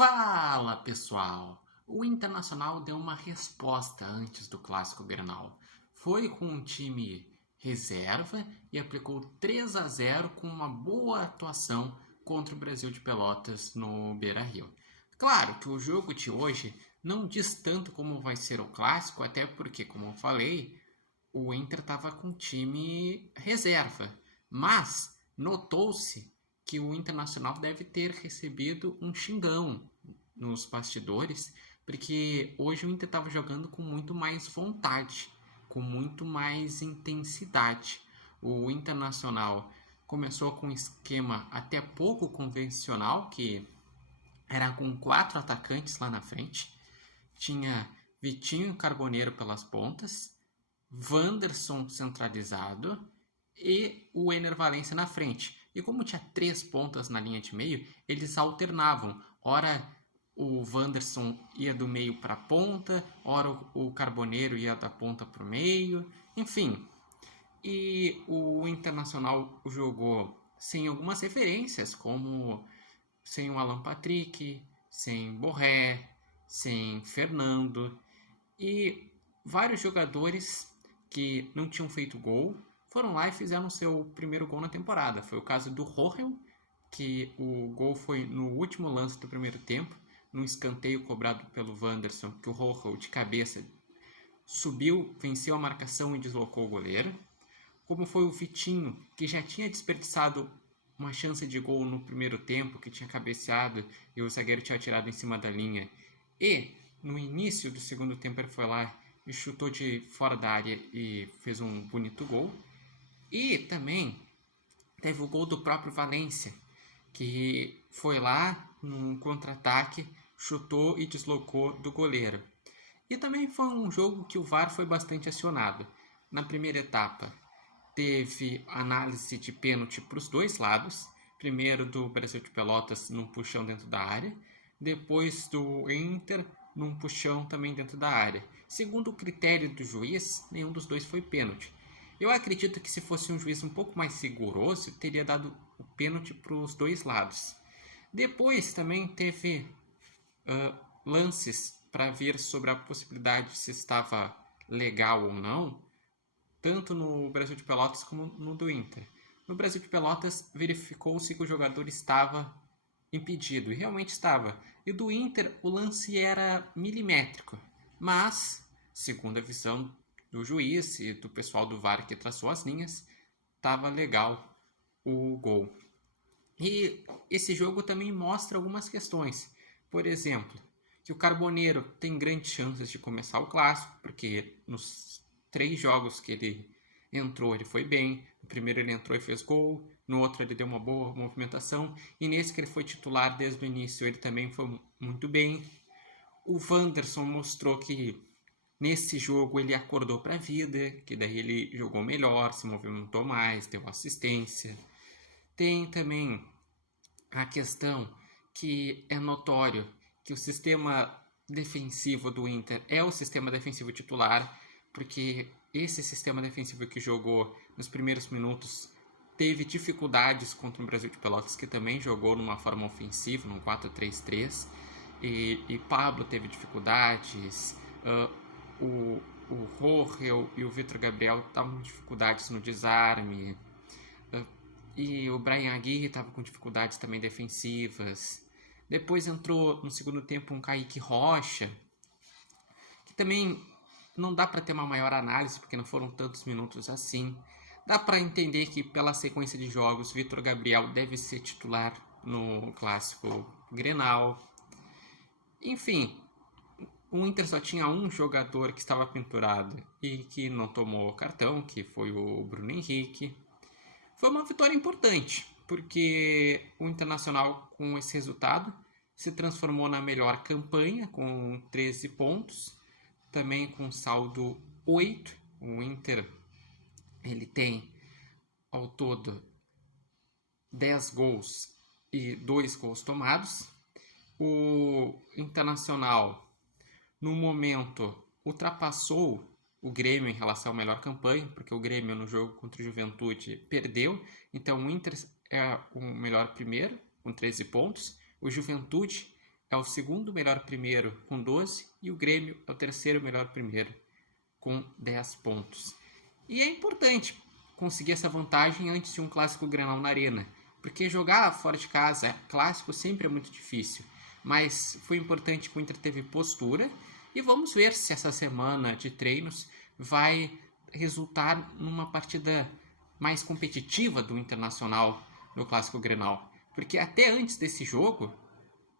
Fala pessoal! O Internacional deu uma resposta antes do Clássico Grenal. Foi com um time reserva e aplicou 3-0 com uma boa atuação contra o Brasil de Pelotas no Beira-Rio. Claro que o jogo de hoje não diz tanto como vai ser o Clássico, até porque, como eu falei, o Inter estava com time reserva, mas notou-se que o Internacional deve ter recebido um xingão nos bastidores, porque hoje o Inter estava jogando com muito mais vontade, com muito mais intensidade. O Internacional começou com um esquema até pouco convencional, que era com 4 atacantes lá na frente. Tinha Vitinho e Carboneiro pelas pontas, Wanderson centralizado e o Ener Valencia na frente. E como tinha 3 pontas na linha de meio, eles alternavam. Ora o Wanderson ia do meio para a ponta, ora o Carboneiro ia da ponta para o meio, enfim. E o Internacional jogou sem algumas referências, como sem o Alan Patrick, sem Borré, sem Fernando e vários jogadores que não tinham feito gol foram lá e fizeram seu primeiro gol na temporada. Foi o caso do Rohel, que o gol foi no último lance do primeiro tempo, num escanteio cobrado pelo Wanderson, que o Rohel de cabeça subiu, venceu a marcação e deslocou o goleiro. Como foi o Vitinho, que já tinha desperdiçado uma chance de gol no primeiro tempo, que tinha cabeceado e o zagueiro tinha tirado em cima da linha. E no início do segundo tempo ele foi lá e chutou de fora da área e fez um bonito gol. E também teve o gol do próprio Valência, que foi lá num contra-ataque, chutou e deslocou do goleiro. E também foi um jogo que o VAR foi bastante acionado. Na primeira etapa, teve análise de pênalti para os dois lados. Primeiro do Brasil de Pelotas num puxão dentro da área, depois do Inter num puxão também dentro da área. Segundo o critério do juiz, nenhum dos dois foi pênalti. Eu acredito que se fosse um juiz um pouco mais rigoroso, teria dado o pênalti para os dois lados. Depois também teve lances para ver sobre a possibilidade se estava legal ou não, tanto no Brasil de Pelotas como no do Inter. No Brasil de Pelotas, verificou-se que o jogador estava impedido, e realmente estava. E do Inter, o lance era milimétrico, mas, segundo a visão do juiz e do pessoal do VAR que traçou as linhas, estava legal o gol. E esse jogo também mostra algumas questões. Por exemplo, que o Carboneiro tem grandes chances de começar o Clássico, porque nos 3 jogos que ele entrou, ele foi bem. No primeiro ele entrou e fez gol, no outro ele deu uma boa movimentação, e nesse que ele foi titular desde o início, ele também foi muito bem. O Wanderson mostrou que nesse jogo ele acordou para a vida, que daí ele jogou melhor, se movimentou mais, deu assistência. Tem também a questão que é notório que o sistema defensivo do Inter é o sistema defensivo titular, porque esse sistema defensivo que jogou nos primeiros minutos teve dificuldades contra o Brasil de Pelotas, que também jogou numa forma ofensiva, num 4-3-3, e Pablo teve dificuldades, o Rohel e o Vitor Gabriel estavam com dificuldades no desarme, e o Bryan Aguirre estava com dificuldades também defensivas. Depois entrou no segundo tempo um Kaique Rocha, que também não dá para ter uma maior análise, porque não foram tantos minutos assim. Dá para entender que pela sequência de jogos, Vitor Gabriel deve ser titular no Clássico Grenal. Enfim, o Inter só tinha um jogador que estava pendurado e que não tomou cartão, que foi o Bruno Henrique. Foi uma vitória importante, porque o Internacional, com esse resultado, se transformou na melhor campanha, com 13 pontos, também com saldo 8. O Inter ele tem, ao todo, 10 gols e 2 gols tomados. O Internacional, no momento, ultrapassou o Grêmio em relação à melhor campanha, porque o Grêmio no jogo contra o Juventude perdeu, então o Inter é o melhor primeiro, com 13 pontos, o Juventude é o segundo melhor primeiro com 12 e o Grêmio é o terceiro melhor primeiro com 10 pontos. E é importante conseguir essa vantagem antes de um clássico Grenal na Arena, porque jogar fora de casa, clássico, sempre é muito difícil. Mas foi importante que o Inter teve postura e vamos ver se essa semana de treinos vai resultar numa partida mais competitiva do Internacional no clássico Grenal. Porque até antes desse jogo,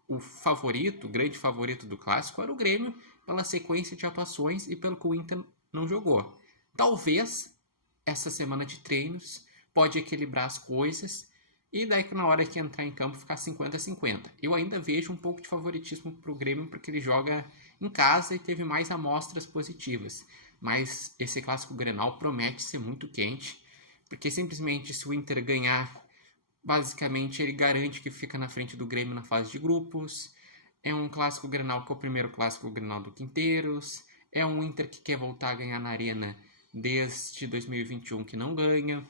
o favorito, o grande favorito do clássico era o Grêmio, pela sequência de atuações e pelo que o Inter não jogou. Talvez essa semana de treinos pode equilibrar as coisas e daí que na hora que entrar em campo ficar 50-50. Eu ainda vejo um pouco de favoritismo para o Grêmio porque ele joga em casa e teve mais amostras positivas. Mas esse clássico Grenal promete ser muito quente, porque simplesmente se o Inter ganhar, basicamente ele garante que fica na frente do Grêmio na fase de grupos. É um clássico Grenal que é o primeiro clássico Grenal do Quinteiros. É um Inter que quer voltar a ganhar na Arena desde 2021 que não ganha.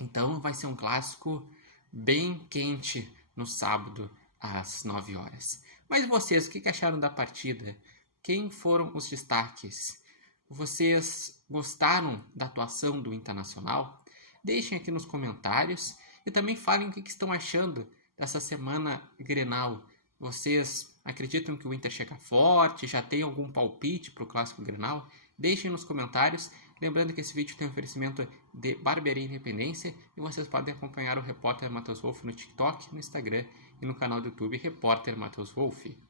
Então vai ser um clássico bem quente no sábado às 9 horas. Mas vocês, o que acharam da partida? Quem foram os destaques? Vocês gostaram da atuação do Internacional? Deixem aqui nos comentários e também falem o que estão achando dessa semana Grenal. Vocês acreditam que o Inter chega forte? Já tem algum palpite para o clássico Grenal? Deixem nos comentários. Lembrando que esse vídeo tem um oferecimento de Barbearia Independência e vocês podem acompanhar o repórter Matheus Wolff no TikTok, no Instagram e no canal do YouTube Repórter Matheus Wolff.